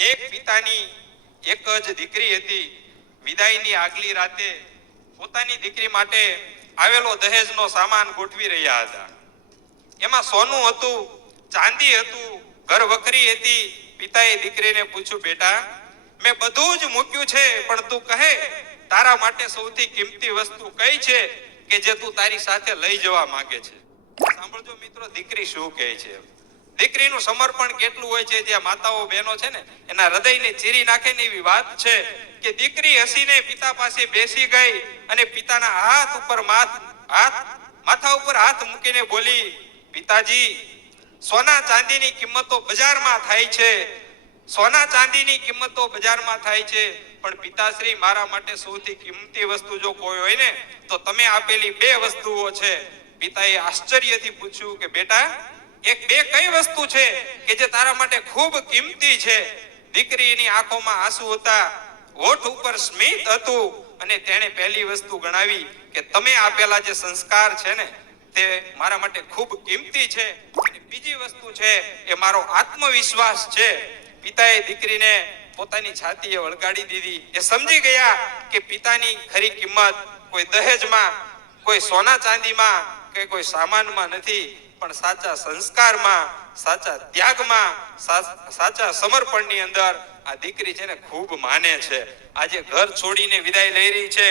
એક પિતાની એક જ દીકરી હતી. વિદાયની આગલી રાતે પોતાની દીકરી માટે આવેલો દહેજનો સામાન ગોઠવી રહ્યા હતા. એમાં સોનું હતું, ચાંદી હતું ઘર વખરી હતી. પિતાએ દીકરીને પૂછ્યું, બેટા, મેં બધું જ મૂક્યું છે, પણ તું કહે, તારા માટે સૌથી કિંમતી વસ્તુ કઈ છે કે જે તું તારી સાથે લઈ જવા માંગે છે? સાંભળજો મિત્રો, દીકરી શું કહે છે? દીકરીનું સમર્પણ કેટલું હોય છે જે માતાઓ બહેનો છે ને, એના હૃદયને ચીરી નાખે ને એવી વાત છે કે દીકરી હસીને પિતા પાસે બેસી ગઈ અને પિતાના હાથ ઉપર હાથ, માથા ઉપર હાથ મૂકીને બોલી, પિતાજી, સોના ચાંદીની કિંમતો બજારમાં થાય છે. સોના ચાંદીની કિંમતો બજારમાં થાય છે, પણ પિતાશ્રી મારા માટે સૌથી કિંમતી વસ્તુ જો કોઈ હોય ને, તો તમે આપેલી બે વસ્તુઓ છે. પિતાએ આશ્ચર્યથી પૂછ્યું કે, બેટા એક બે કઈ વસ્તુ છે કે જે તારા માટે ખૂબ કિંમતી છે? દીકરીની આંખોમાં આંસુ હતા, હોઠ ઉપર સ્મિત હતું અને તેણે પહેલી વસ્તુ ગણાવી કે તમે આપેલા જે સંસ્કાર છે ને, તે મારા માટે ખૂબ કિંમતી છે. બીજી વસ્તુ છે, એ મારો આત્મવિશ્વાસ છે. પિતાએ દીકરીને પોતાની છાતીએ વળગાડી દીધી. એ સમજી ગયા કે પિતાની ખરી કિંમત કોઈ દહેજમાં, કોઈ સોના ચાંદીમાં કે કોઈ સામાનમાં નથી, પણ સાચા સંસ્કારમાં, સાચા ત્યાગમાં સાચા સમર્પણની અંદર આ દીકરી છે ને ખૂબ માને છે. આજે ઘર છોડીને વિદાય લઈ રહી છે.